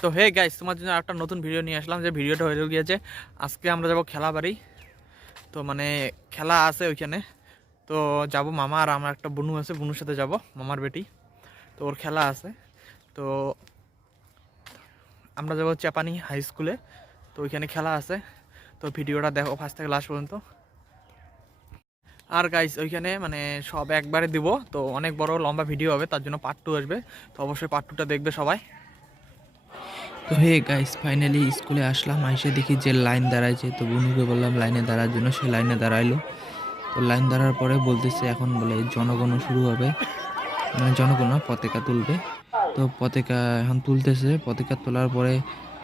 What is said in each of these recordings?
তো hey guys, তোমার জন্য একটা নতুন ভিডিও নিয়ে আসলাম। যে ভিডিওটা হয়ে গিয়েছে, আজকে আমরা যাব খেলা বাড়ি। তো মানে খেলা আছে ওইখানে। তো যাব মামা আর আমার একটা বোনু আছে, বোনুর সাথে যাব, মামার বেটি। তো ওর খেলা আছে। তো আমরা যাব চাপানি হাই স্কুলে। তো ওইখানে খেলা আছে। তো ভিডিওটা দেখো ফার্স্ট থেকে লাস্ট পর্যন্ত। আর গাইস ওইখানে মানে সব একবারে দিব, তো অনেক বড় লম্বা ভিডিও হবে, তার জন্য পার্ট 2 আসবে। তো অবশ্যই পার্ট 2টা দেখবে সবাই। তো হে গাইস, ফাইনালি স্কুলে আসলাম। আইসে দেখি যে লাইন দাঁড়াইছে। তো বনুকে বললাম লাইনে দাঁড়ার জন্য, সে লাইনে দাঁড়াইলো। তো লাইন দাঁড়ার পরে বলতেছে এখন বলে জনগণ শুরু হবে, মানে জনগণ পতাকা তুলবে। তো পতাকা এখন তুলতেছে। পতাকা তোলার পরে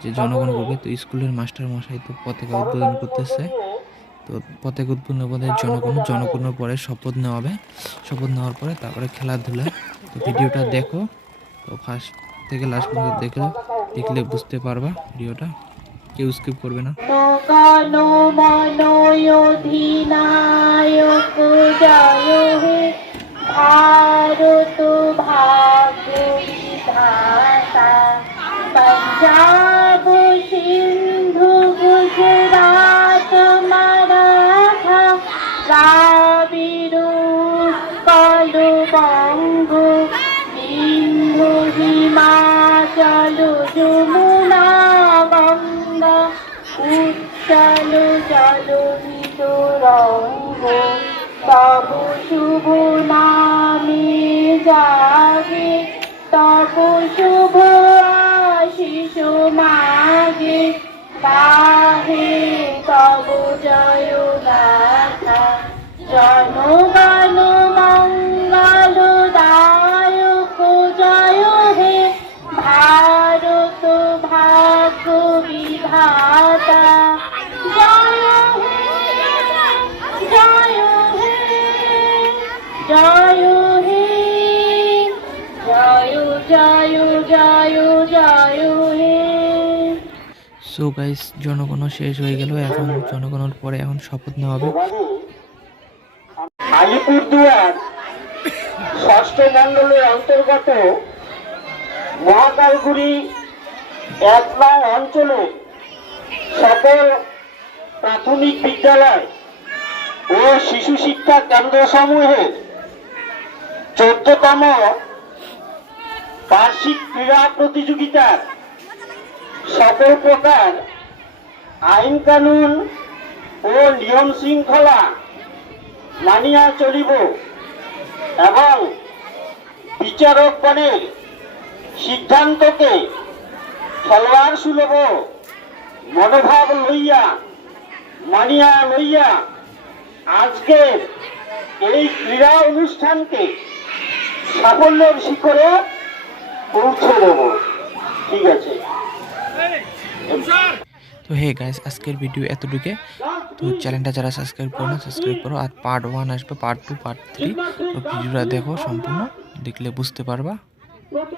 যে জনগণ করবে, তো স্কুলের মাস্টার মশাই তো পতাকা উদ্বোধন করতেছে। তো পতাকা উদ্বোধনের পরে জনগণের পরে শপথ নেওয়া হবে। শপথ নেওয়ার পরে তারপরে খেলাধুলা। তো ভিডিওটা দেখো, তো ফার্স্ট থেকে লাস্ট পর্যন্ত দেখলে বুঝতে পারবা ভিডিওটা, কেউ স্কিপ করবে না। অধিনায়ক জয় হে ভারত ভাগ্য বিধাতা, পঞ্জাব সিন্ধু গুজরাট মারাঠা দ্রাবিড় উৎকল বঙ্গ সিন্ধু হিমাচল যমুনা গঙ্গা উচ্চল জল বিতরঙ্গ, তব শুভ নামে জাগে, তব শুভ আশিস মাগে, গাহে তব জয় গাথা। জনগণ মঙ্গল দায়ক জয় হে ভারত ভাগ্য বিধাতা, জয় হে জয় হে জয় হে জয় জয় জয় জয় হে। সো গাইস, জনগণ শেষ হয়ে গেল। এখন জনগণের পরে এখন শপথ নেওয়া হবে। আলিপুরদুয়ার ষষ্ঠ মণ্ডলের অন্তর্গত মহাকালগুড়ি 1 নং অঞ্চলে সকল প্রাথমিক বিদ্যালয় ও শিশু শিক্ষা কেন্দ্র সমূহে 14তম বার্ষিক ক্রীড়া প্রতিযোগিতার সকল প্রকার আইন কানুন ও নিয়ম শৃঙ্খলা মানিয়া চলিব এবং বিচারকগণের সিদ্ধান্তকে খেলোয়াড় সুলভ মনোভাব লইয়া মানিয়া লইয়া আজকের এই ক্রীড়া অনুষ্ঠানকে সাফল্যের শিখরে পৌঁছে দেব। ঠিক আছে। তো হে গাইস, আজকের ভিডিও এতটুকু। তো চ্যানেলটা যারা সাবস্ক্রাইব করো না, সাবস্ক্রাইব করো। আর পার্ট 1 আসবে, পার্ট 2, পার্ট 3। তো ভিডিওটা দেখো সম্পূর্ণ, দেখলে বুঝতে পারবা।